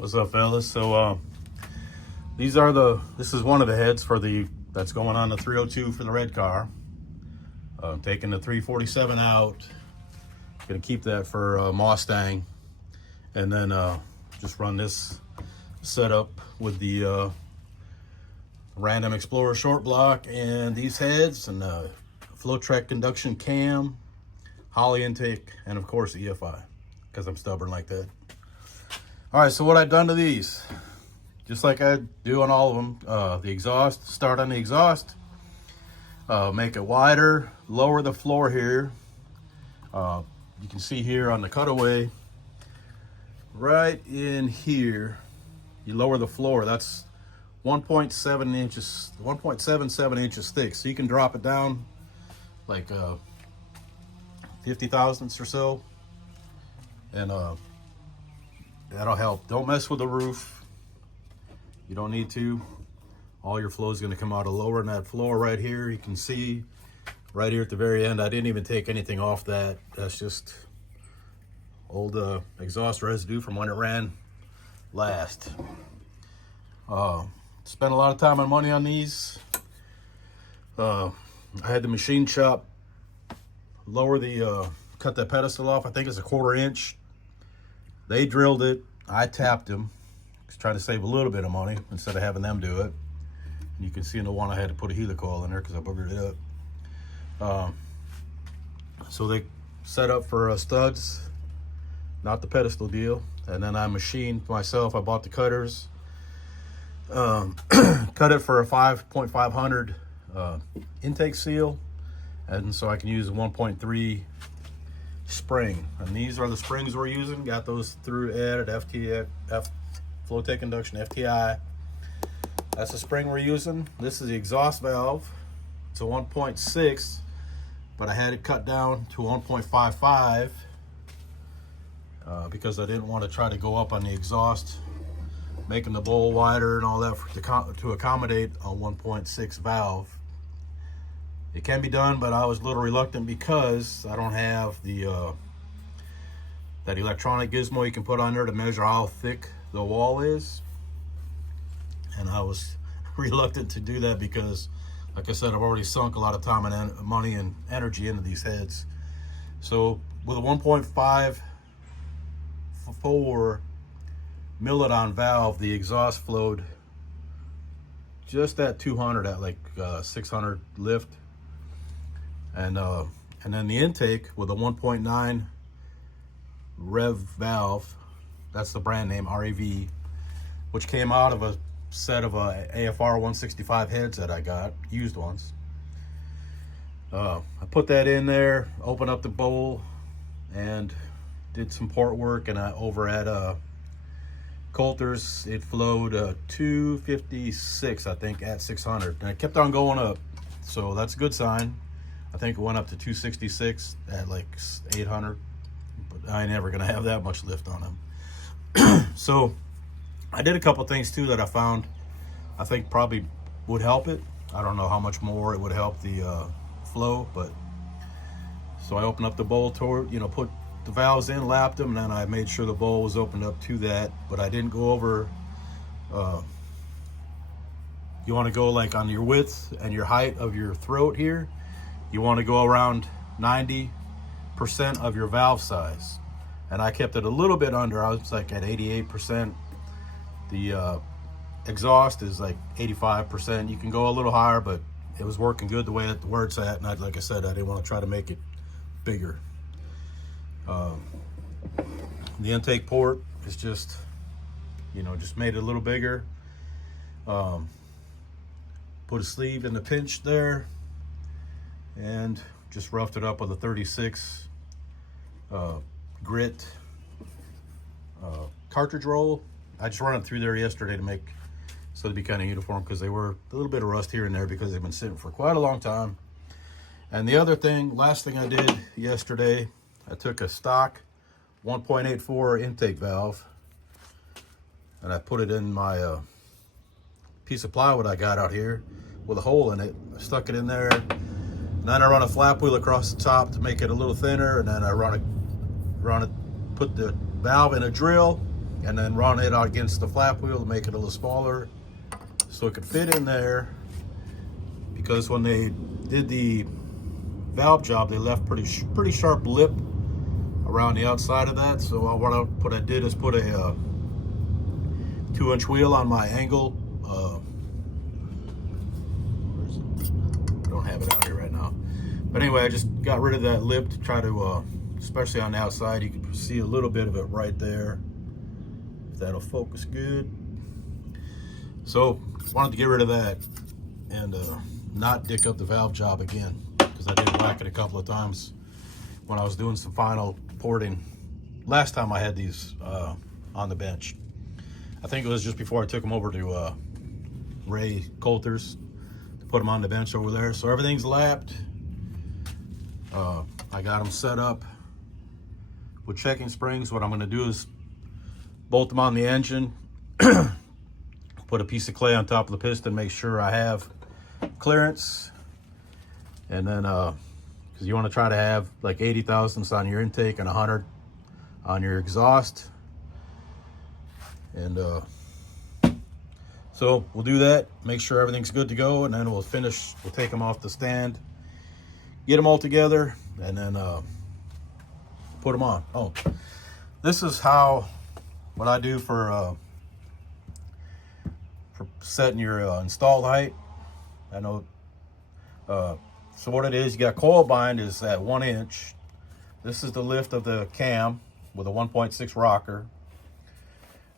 What's up, fellas? So this is one of the heads for that's going on the 302 for the red car. Taking the 347 out, gonna keep that for Mosstang, and then just run this setup with the Random Explorer short block and these heads and Flow-Trek induction cam, Holly intake, and of course EFI, because I'm stubborn like that. All right, so what I've done to these, just like I do on all of them, the exhaust, start on the exhaust, make it wider, lower the floor here. You can see here on the cutaway, right in here, you lower the floor. That's 1.7 inches, 1.77 inches thick. So you can drop it down like 50 thousandths or so. And that'll help. Don't mess with the roof. You don't need to. All your flow is going to come out of lowering that floor right here. You can see right here at the very end, I didn't even take anything off that. That's just old exhaust residue from when it ran last. Spent a lot of time and money on these. I had the machine shop lower the cut that pedestal off. I think it's a 1/4 inch. They drilled it. I tapped them. Trying to save a little bit of money instead of having them do it. And you can see in the one I had to put a helicoil in there because I boogered it up. So they set up for studs, not the pedestal deal. And then I machined myself. I bought the cutters. Cut it for a 5.500 intake seal. And so I can use a 1.3 spring. And these are the springs we're using. Got those through Ed at Flow-Tech Induction, FTI. That's the spring we're using. This is the exhaust valve. It's a 1.6, but I had it cut down to 1.55 because I didn't want to try to go up on the exhaust, making the bowl wider and all that to accommodate a 1.6 valve. It can be done, but I was a little reluctant because I don't have the that electronic gizmo you can put on there to measure how thick the wall is. And I was reluctant to do that because, like I said, I've already sunk a lot of time and money and energy into these heads. So with a 1.54 milliton valve, the exhaust flowed just at 200 at like 600 lift. And then the intake with a 1.9 rev valve, that's the brand name, RAV, which came out of a set of AFR 165 heads that I got, used ones. I put that in there, opened up the bowl, and did some port work. And over at Coulter's, it flowed 256, I think, at 600. And it kept on going up, so that's a good sign. I think it went up to 266 at like 800, but I ain't never gonna have that much lift on them. So I did a couple things too that I found I think probably would help it. I don't know how much more it would help the flow, but so I opened up the bowl toward, put the valves in, lapped them, and then I made sure the bowl was opened up to that, but I didn't go over. You want to go like on your width and your height of your throat here. You want to go around 90% of your valve size. And I kept it a little bit under. I was like at 88%. The exhaust is like 85%. You can go a little higher, but it was working good the way where it's at. And like I said, I didn't want to try to make it bigger. The intake port is just made it a little bigger. Put a sleeve in the pinch there, and just roughed it up with a 36 grit cartridge roll. I just run it through there yesterday to make so it'd be kind of uniform, because they were a little bit of rust here and there because they've been sitting for quite a long time. And the other thing, last thing I did yesterday, I took a stock 1.84 intake valve and I put it in my piece of plywood I got out here with a hole in it. I stuck it in there, and then I run a flap wheel across the top to make it a little thinner, and then I put the valve in a drill, and then run it against the flap wheel to make it a little smaller so it could fit in there, because when they did the valve job they left pretty sharp lip around the outside of that. So what I did is put a 2-inch wheel on my angle. Where is it? I don't have it out here right now, but anyway, I just got rid of that lip to try to especially on the outside, you can see a little bit of it right there. If that'll focus good. So wanted to get rid of that and not dick up the valve job again, because I did whack it a couple of times when I was doing some final porting last time I had these on the bench. I think it was just before I took them over to Ray Coulter's to put them on the bench over there. So everything's lapped. I got them set up with checking springs. What I'm going to do is bolt them on the engine, put a piece of clay on top of the piston, make sure I have clearance, and then because you want to try to have like 80 thousandths on your intake and 100 on your exhaust. And so we'll do that, make sure everything's good to go, and then we'll take them off the stand, get them all together, and then put them on. Oh, this is what I do for setting your installed height. I know. So what it is, you got coil bind is at 1 inch. This is the lift of the cam with a 1.6 rocker.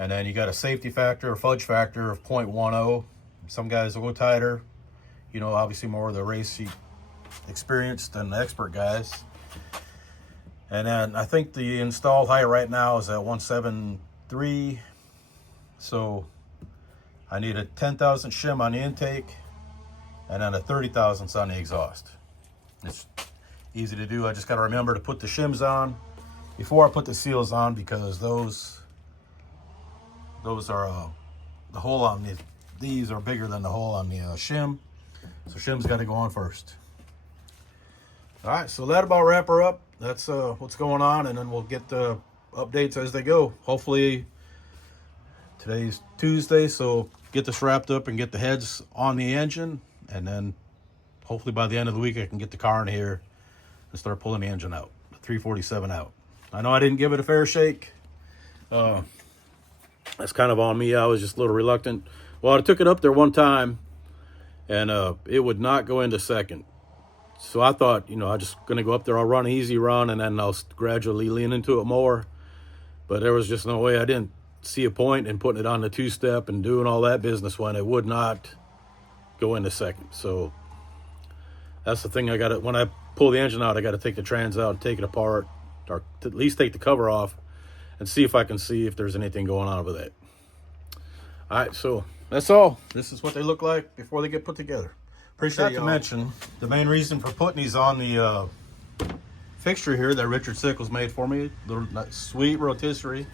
And then you got a safety factor or fudge factor of 0.10. Some guys will go tighter. You know, obviously more of the race experienced than the expert guys. And then I think the installed height right now is at 173. So I need a 10 thousandth shim on the intake and then a 30 thousandths on the exhaust. It's easy to do. I just got to remember to put the shims on before I put the seals on, because those are the hole on these are bigger than the hole on the shim. So shim's got to go on first. All right, so that about wrap her up. That's what's going on, and then we'll get the updates as they go. Hopefully today's Tuesday, so get this wrapped up and get the heads on the engine, and then hopefully by the end of the week I can get the car in here and start pulling the engine out, the 347 out. I know I didn't give it a fair shake. That's kind of on me. I was just a little reluctant. Well, I took it up there one time and it would not go into second. So I thought, you know, I'm just going to go up there, I'll run an easy run, and then I'll gradually lean into it more. But there was just no way. I didn't see a point in putting it on the two-step and doing all that business when it would not go into second. So that's the thing. When I pull the engine out, I got to take the trans out and take it apart, or at least take the cover off and see if I can see if there's anything going on with it. All right, so that's all. This is what they look like before they get put together. Appreciate you. To mention, the main reason for putting these on the fixture here that Richard Sickles made for me, the sweet rotisserie.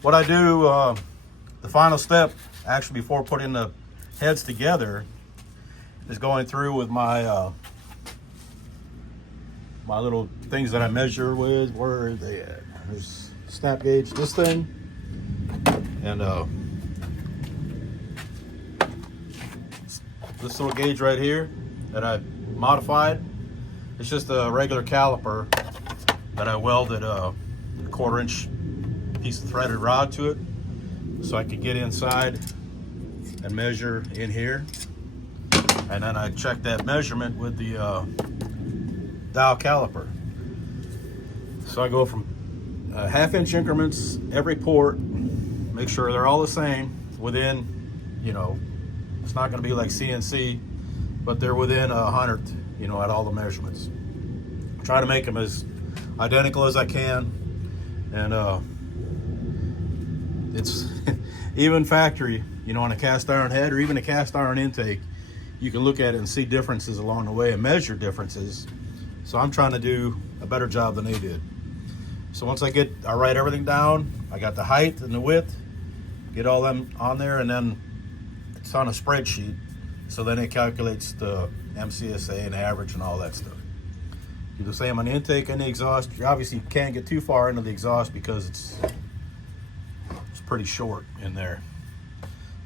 What I do, the final step, actually before putting the heads together, is going through with my my little things that I measure with. Where are they at? There's snap gauge, this thing, and this little gauge right here that I modified. It's just a regular caliper that I welded a 1/4 inch piece of threaded rod to it, so I could get inside and measure in here. And then I check that measurement with the dial caliper. So I go from 1/2 inch increments every port, make sure they're all the same within, you know, it's not going to be like CNC, but they're within 100th, you know, at all the measurements. Try to make them as identical as I can. And it's even factory, you know, on a cast iron head or even a cast iron intake, you can look at it and see differences along the way and measure differences. So I'm trying to do a better job than they did. So once I write everything down, I got the height and the width, get all them on there, and then it's on a spreadsheet. So then it calculates the MCSA and average and all that stuff. Do the same on the intake and the exhaust. You obviously can't get too far into the exhaust because it's pretty short in there.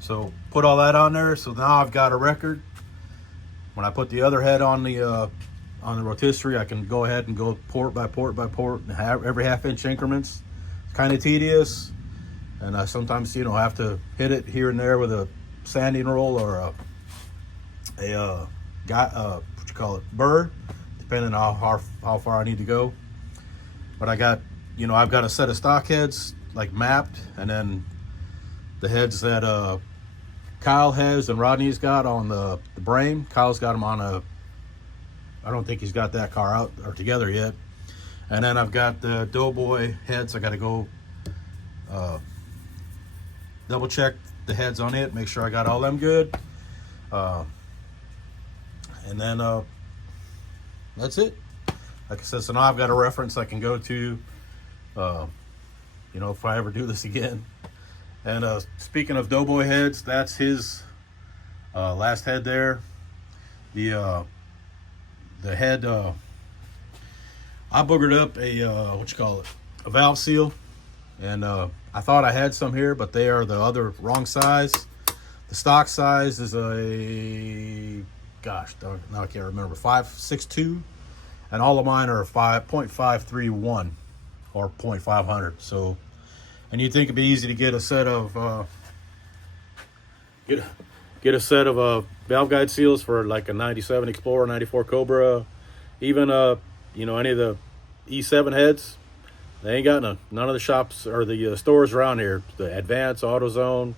So put all that on there. So now I've got a record. When I put the other head on the rotisserie, I can go ahead and go port by port by port, every half-inch increments. It's kind of tedious, and I sometimes, you know, have to hit it here and there with a sanding roll or burr, depending on how far I need to go. But I got, you know, I've got a set of stock heads like mapped, and then the heads that Kyle has and Rodney's got on the Brame. Kyle's got them on I don't think he's got that car out or together yet. And then I've got the Doughboy heads. I got to go double check the heads on it, make sure I got all them good. And then that's it. Like I said, so now I've got a reference I can go to, you know, if I ever do this again. And speaking of Doughboy heads, that's his last head there. The head, I boogered up a valve seal, and I thought I had some here, but they are the other wrong size. The stock size is a, gosh, now I can't remember, 5.62, and all of mine are 5.531 or 0.500. So, and you'd think it'd be easy to get a set of get a set of valve guide seals for like a 97 Explorer, 94 Cobra, even you know, any of the E7 heads. They ain't got none of the shops or the stores around here. The Advance, AutoZone,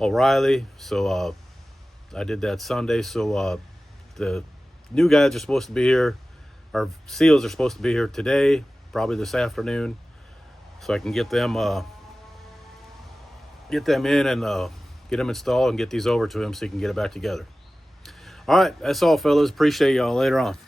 O'Reilly. So I did that Sunday. So the new guys are supposed to be here, or seals are supposed to be here today, probably this afternoon, so I can get them in and get them installed and get these over to him so he can get it back together. All right, that's all, fellas. Appreciate y'all. Later on.